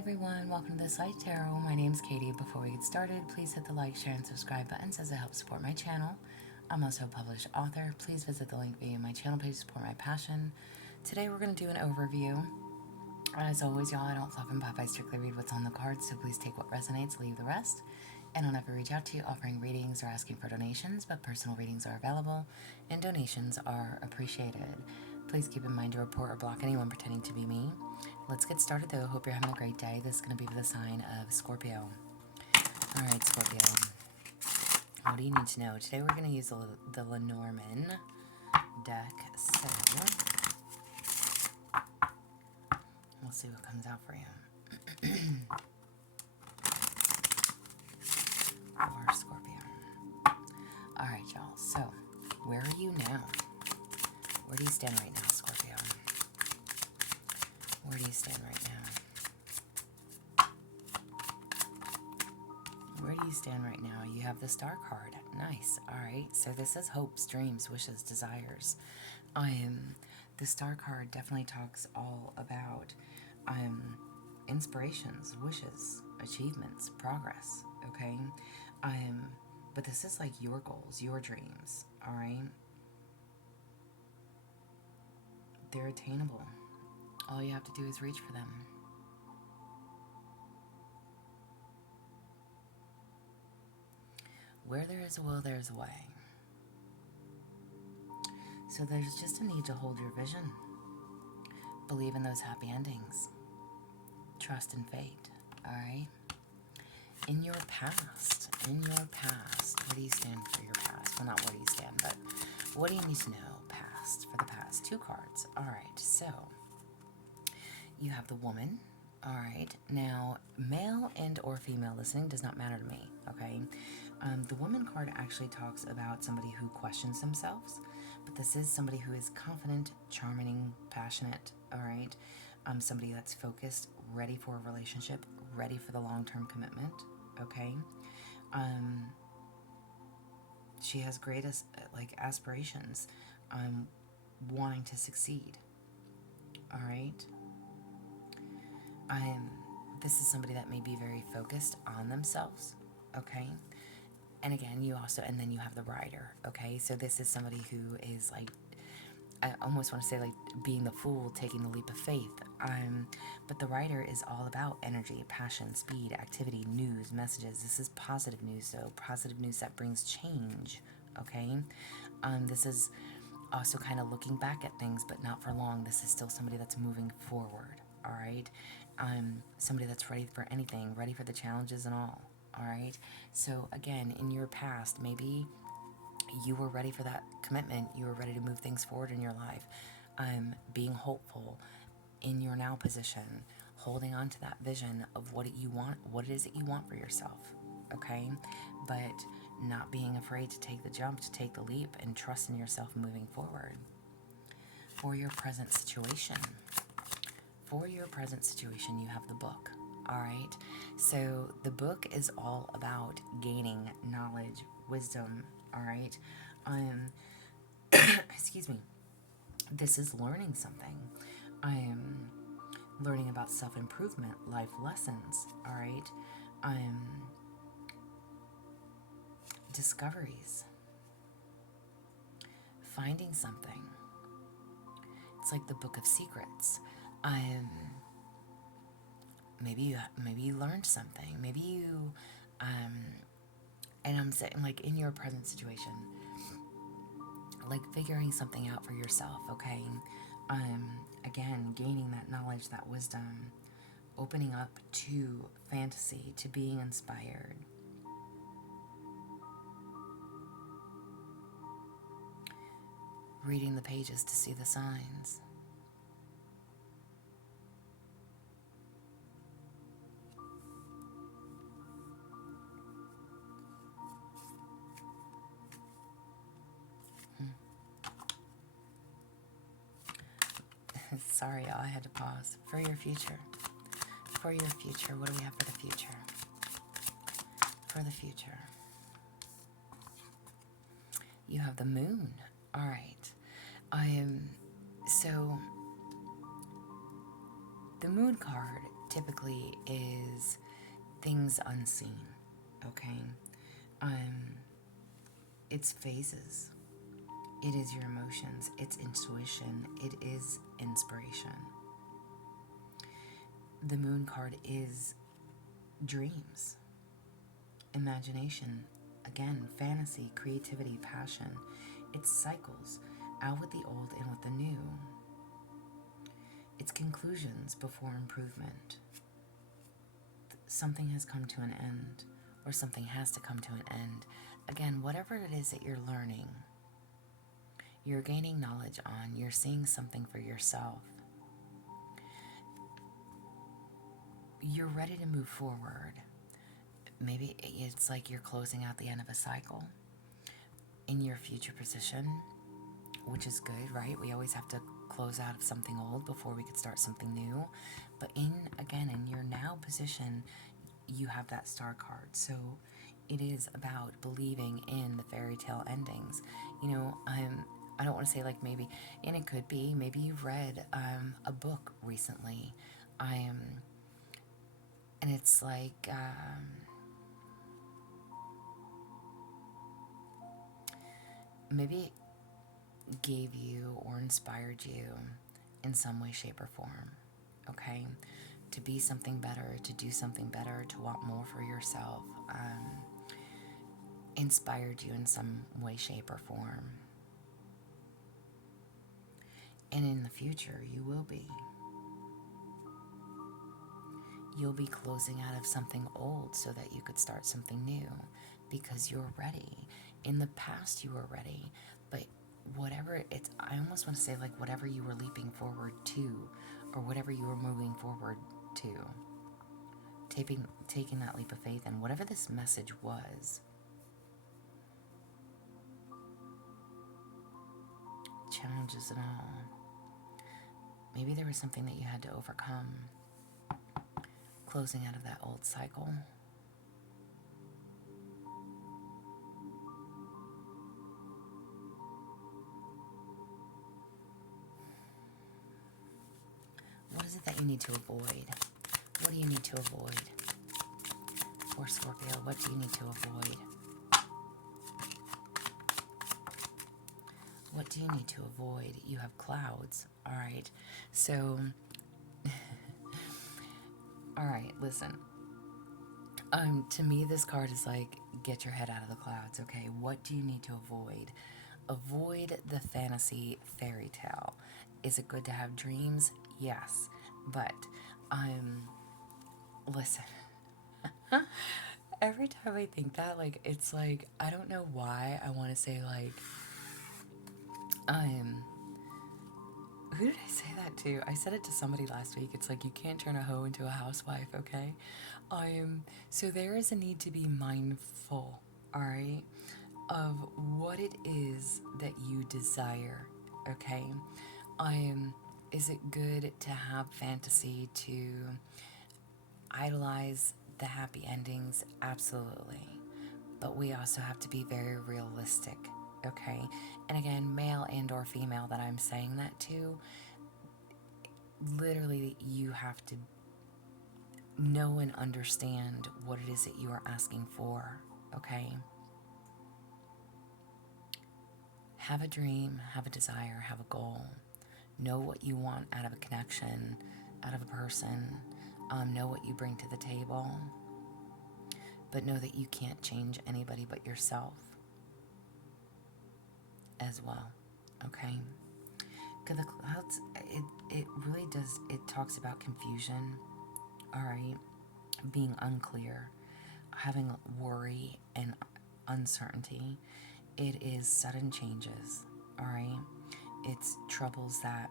everyone, welcome to the Site Tarot. My name is Katie. Before we get started, please hit the like, share, and subscribe buttons as it helps support my channel. I'm also a published author. Please visit the link via my channel page to support my passion. Today we're going to do an overview. As always, y'all, I don't fluff and puff. I strictly read what's on the cards, so please take what resonates, leave the rest. And I'll never reach out to you offering readings or asking for donations, but personal readings are available and donations are appreciated. Please keep in mind to report or block anyone pretending to be me. Let's get started though. Hope you're having a great day. This is going to be for the sign of Scorpio. Alright, Scorpio. What do you need to know? Today we're going to use the Lenormand deck, so we'll see what comes out for you. For Scorpio. Alright, y'all. So, where are you now? Where do you stand right now, Scorpio? Where do you stand right now? Where do you stand right now? You have the Star card. Nice. Alright, so this is hopes, dreams, wishes, desires. The Star card definitely talks all about inspirations, wishes, achievements, progress, okay? But this is like your goals, your dreams, alright? They're attainable. All you have to do is reach for them. Where there is a will, there is a way. So there's just a need to hold your vision. Believe in those happy endings. Trust in fate, alright? In your past, what do you stand for your past? Well, not where do you stand, but what do you need to know past, for the past? 2 cards. Alright, so you have the Woman. Alright, now male and or female listening does not matter to me, okay? The Woman card actually talks about somebody who questions themselves, but this is somebody who is confident, charming, passionate, alright? Somebody that's focused, ready for a relationship, ready for the long-term commitment, okay? She has great aspirations, wanting to succeed, alright? This is somebody that may be very focused on themselves, okay? And again, and then you have the Rider, okay? So this is somebody who is like, I almost want to say like being the fool, taking the leap of faith. But the Rider is all about energy, passion, speed, activity, news, messages. This is positive news though, positive news that brings change, okay? This is also kind of looking back at things, but not for long. This is still somebody that's moving forward, all right? Somebody that's ready for anything, ready for the challenges and all, all right? So again, in your past, maybe you were ready for that commitment. You were ready to move things forward in your life. Being hopeful in your now position, holding on to that vision of what you want, what it is that you want for yourself, okay? But not being afraid to take the jump, to take the leap, and trust in yourself moving forward. For your present situation, you have the Book, all right? So the Book is all about gaining knowledge, wisdom, all right? Excuse me. This is learning something. I am learning about self-improvement, life lessons, all right? Discoveries. Finding something. It's like the Book of Secrets. Maybe you learned something. Maybe you, and I'm saying like in your present situation, like figuring something out for yourself, okay? Again, gaining that knowledge, that wisdom, opening up to fantasy, to being inspired. Reading the pages to see the signs. Sorry, y'all, I had to pause. For your future. For your future, what do we have for the future? For the future. You have the Moon. All right. So the Moon card typically is things unseen, okay? It's phases. It is your emotions. It's intuition. It is inspiration. The moon card is dreams, imagination, again, fantasy, creativity, passion. It's cycles, out with the old, in with the new. It's conclusions before improvement. Something has come to an end, or something has to come to an end. Again, whatever it is that you're learning, you're gaining knowledge on, you're seeing something for yourself. You're ready to move forward. Maybe it's like you're closing out the end of a cycle in your future position, which is good, right? We always have to close out of something old before we could start something new. But in your now position, you have that star card. So it is about believing in the fairy tale endings. I don't want to say like maybe, and it could be, maybe you've read a book recently. And it's like, maybe it gave you or inspired you in some way, shape, or form, okay? To be something better, to do something better, to want more for yourself, inspired you in some way, shape, or form. And in the future, you will be. You'll be closing out of something old so that you could start something new because you're ready. In the past, you were ready, but whatever it's, I almost want to say like whatever you were leaping forward to, or whatever you were moving forward to, taking that leap of faith, and whatever this message was, challenges and all, maybe there was something that you had to overcome, closing out of that old cycle. What is it that you need to avoid? What do you need to avoid? Or Scorpio, what do you need to avoid? What do you need to avoid? You have clouds. All right. So, all right, listen. To me, this card is like, get your head out of the clouds, okay? What do you need to avoid? Avoid the fantasy fairy tale. Is it good to have dreams? Yes. But, listen. Every time I think that, like, it's like, I don't know why I want to say, like, who did I say that to? I said it to somebody last week. It's like, you can't turn a hoe into a housewife, okay? So there is a need to be mindful, all right, of what it is that you desire, okay? Is it good to have fantasy, to idolize the happy endings? Absolutely. But we also have to be very realistic, okay? And again, male and or female that I'm saying that to, literally you have to know and understand what it is that you are asking for, okay? Have a dream, have a desire, have a goal. Know what you want out of a connection, out of a person. Know what you bring to the table. But know that you can't change anybody but yourself as well, okay? Because the clouds, it really does, it talks about confusion, all right? Being unclear, having worry and uncertainty. It is sudden changes, all right? It's troubles that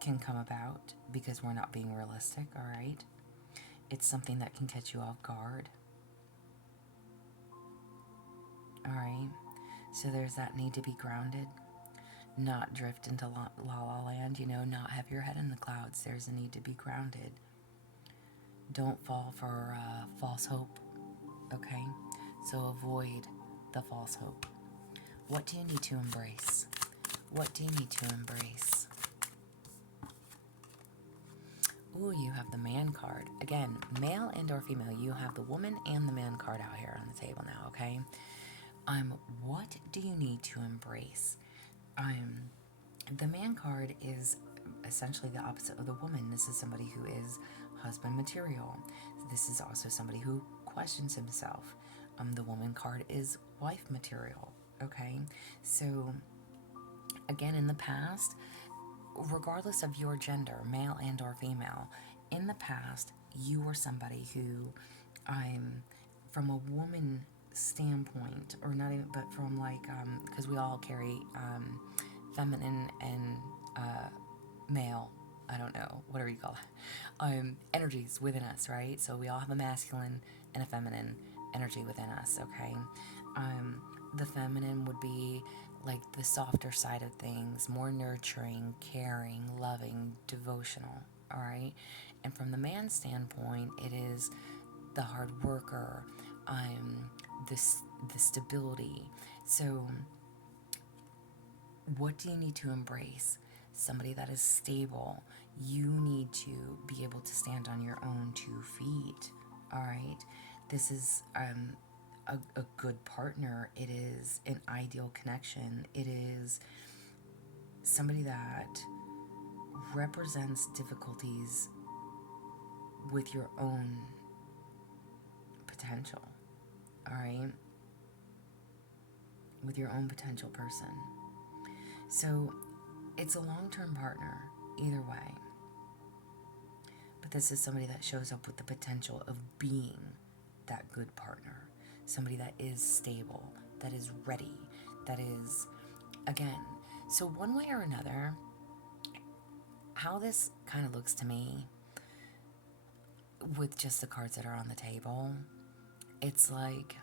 can come about because we're not being realistic, all right? It's something that can catch you off guard, all right? So there's that need to be grounded, not drift into la land, not have your head in the clouds. There's a need to be grounded. Don't fall for false hope, okay? So avoid the false hope. What do you need to embrace? What do you need to embrace? Ooh, you have the man card. Again, male and or female, you have the woman and the man card out here on the table now, okay? What do you need to embrace? The man card is essentially the opposite of the woman. This is somebody who is husband material. This is also somebody who questions himself. The woman card is wife material, okay? So, again, in the past, regardless of your gender, male and or female, in the past, you were somebody who, from a woman standpoint, or not even, but from like, because we all carry feminine and male, I don't know, whatever you call it, energies within us, right? So we all have a masculine and a feminine energy within us, okay? The feminine would be like the softer side of things, more nurturing, caring, loving, devotional, all right? And from the man's standpoint, it is the hard worker, the stability. So, what do you need to embrace? Somebody that is stable. You need to be able to stand on your own 2 feet, all right? This is a good partner. It is an ideal connection. It is somebody that represents difficulties with your own potential, all right? With your own potential person. So it's a long-term partner either way. But this is somebody that shows up with the potential of being that good partner. Somebody that is stable, that is ready, that is, again, so one way or another, how this kind of looks to me with just the cards that are on the table, it's like,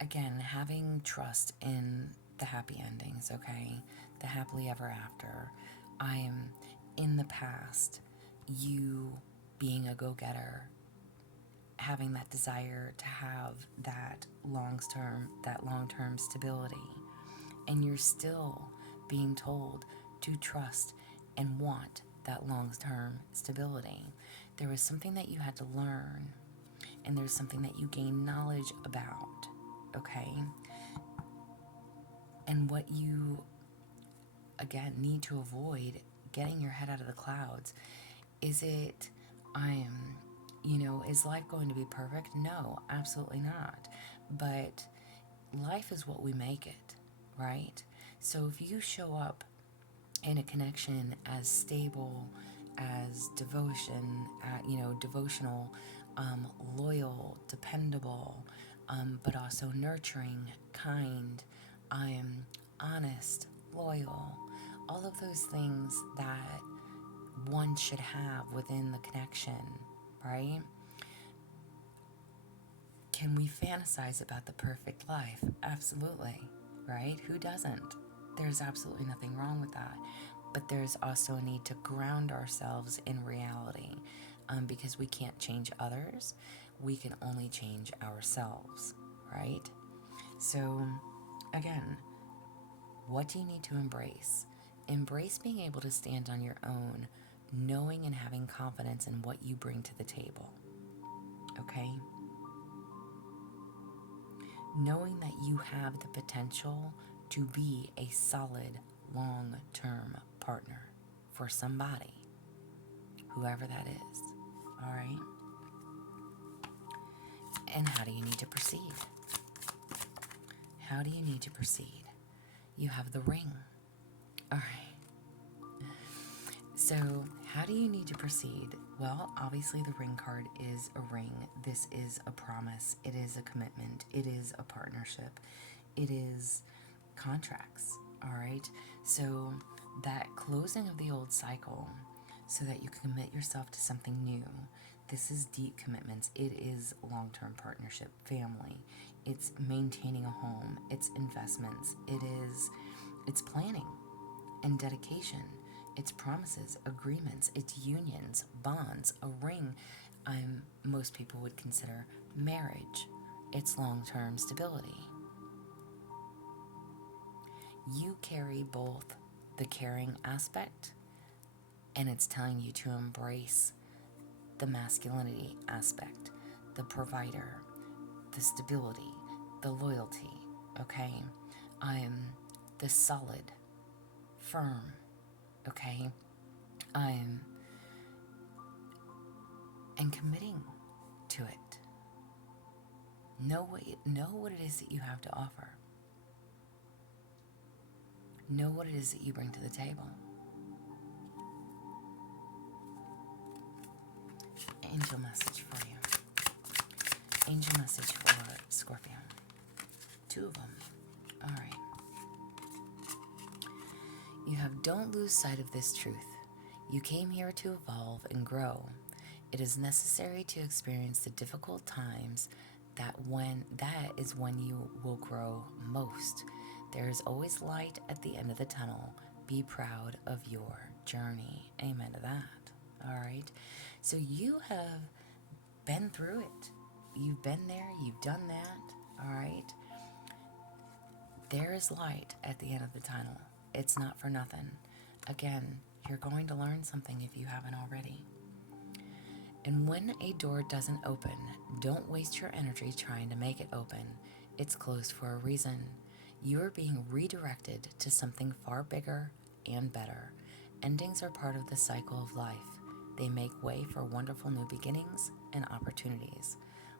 again, having trust in the happy endings, okay? The happily ever after. I am in the past, you being a go-getter, having that desire to have that long-term stability, and you're still being told to trust and want that long-term stability. There was something that you had to learn, and there's something that you gain knowledge about, okay? And what you, again, need to avoid getting your head out of the clouds. Is it, is life going to be perfect? No, absolutely not. But life is what we make it, right? So if you show up in a connection as stable, as devotional, loyal, dependable, but also nurturing, kind, honest, loyal, all of those things that one should have within the connection, right? Can we fantasize about the perfect life? Absolutely, right? Who doesn't? There's absolutely nothing wrong with that. But there's also a need to ground ourselves in reality, because we can't change others. We can only change ourselves, right? So, again, what do you need to embrace? Embrace being able to stand on your own, knowing and having confidence in what you bring to the table, okay? Knowing that you have the potential to be a solid, long-term partner for somebody, whoever that is, all right? And how do you need to proceed? How do you need to proceed? You have the ring, all right? So, how do you need to proceed? Well, obviously the ring card is a ring. This is a promise. It is a commitment. It is a partnership. It is contracts, all right? So that closing of the old cycle so that you can commit yourself to something new. This is deep commitments. It is long-term partnership, family. It's maintaining a home. It's investments. It's planning and dedication. It's promises, agreements, it's unions, bonds, a ring. Most people would consider marriage. It's long-term stability. You carry both the caring aspect And it's telling you to embrace the masculinity aspect, the provider, the stability, the loyalty, okay? I'm the solid, firm, okay? I'm and committing to it. Know what it is that you have to offer. Know what it is that you bring to the table. Angel message for you. Angel message for Scorpio. 2 of them. All right. You have, don't lose sight of this truth. You came here to evolve and grow. It is necessary to experience the difficult times that is when you will grow most. There is always light at the end of the tunnel. Be proud of your journey. Amen to that. All right. So you have been through it. You've been there. You've done that. All right. There is light at the end of the tunnel. It's not for nothing. Again, you're going to learn something if you haven't already. And when a door doesn't open, don't waste your energy trying to make it open. It's closed for a reason. You are being redirected to something far bigger and better. Endings are part of the cycle of life. They make way for wonderful new beginnings and opportunities.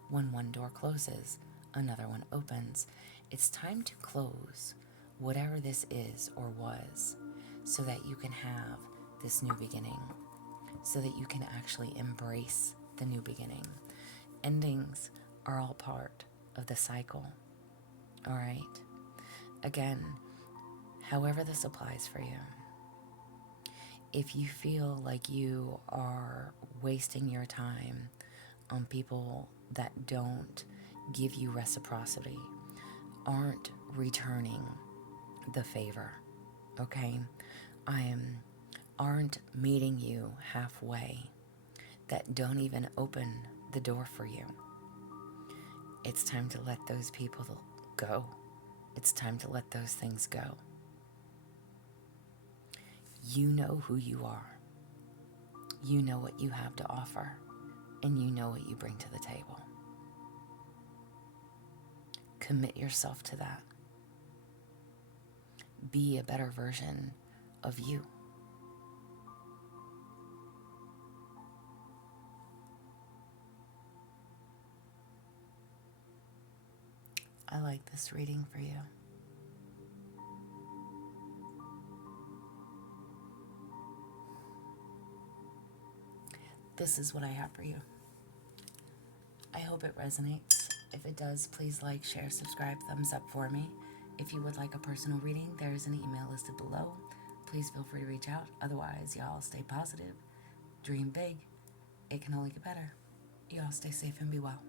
When one door closes, another one opens. It's time to close whatever this is or was, so that you can have this new beginning, so that you can actually embrace the new beginning. Endings are all part of the cycle. All right? Again, however this applies for you. If you feel like you are wasting your time on people that don't give you reciprocity, aren't returning the favor, okay? Aren't meeting you halfway, that don't even open the door for you. It's time to let those people go. It's time to let those things go. You know who you are. You know what you have to offer, and you know what you bring to the table. Commit yourself to that. Be a better version of you. I like this reading for you. This is what I have for you. I hope it resonates. If it does, please like, share, subscribe, thumbs up for me. If you would like a personal reading, there is an email listed below. Please feel free to reach out. Otherwise, y'all stay positive, dream big. It can only get better. Y'all stay safe and be well.